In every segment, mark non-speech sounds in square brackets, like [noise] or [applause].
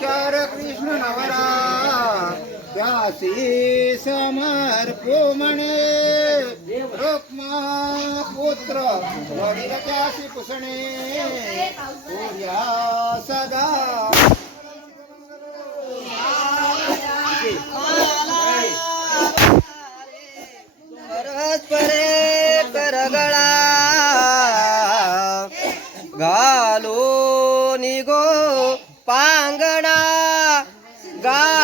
नमस्कार कृष्ण नवरा त्यासी समर्पो म्हणे रुक्मा पुत्र वडील त्यासी पुसणे सदा.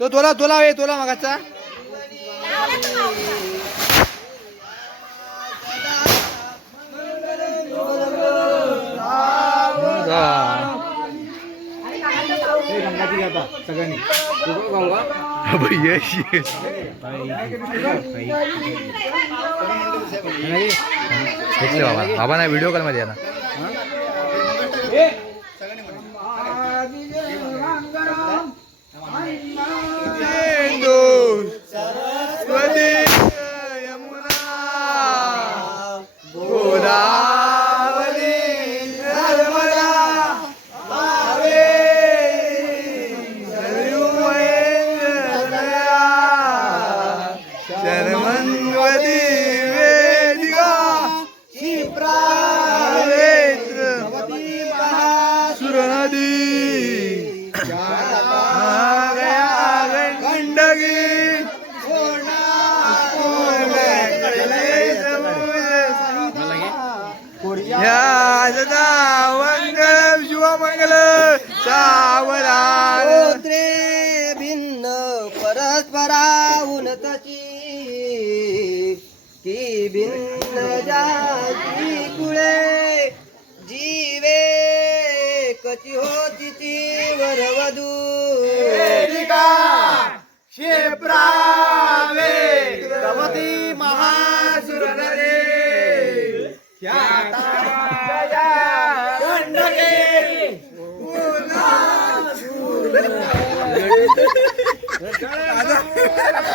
तो तुला तुला ये तुला मगाचा. यश बाबा बाबा. नाही व्हिडिओ कॉलमध्ये ना. मंगल शिवमंगल सावधान. गोत्रे भिन्न परस्परा उन्नतची की भिन्न जाती कुळे. जीवे कची होती ती वरवधू. वेदिका क्षेत्रावे तवती महासुरनरे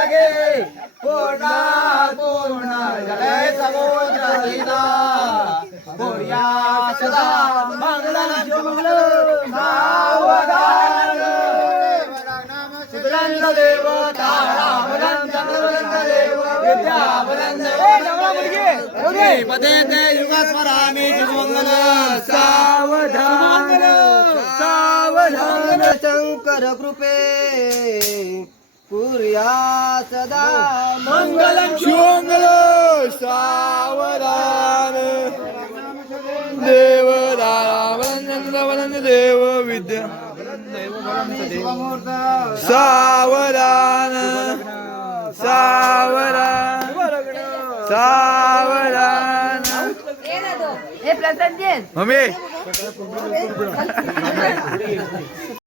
गंडगे पूर्णा पूर्ण जलय समुद्र पूर्या सदा मंगल मंगल सावधान सुदरंत देव तारा बलंत बलंत देव. विद्या बलंत पदे ते युग स्मरामी जुगमंगल सावधान सावधान शंकर कृपे. कुर्या सदा मंगलम शिवंगल सावधान. देव दारा बलंत बलंत देव विद्या. सावधान. सावधान. सावधान. हे प्रसन्न मम्मी. [laughs]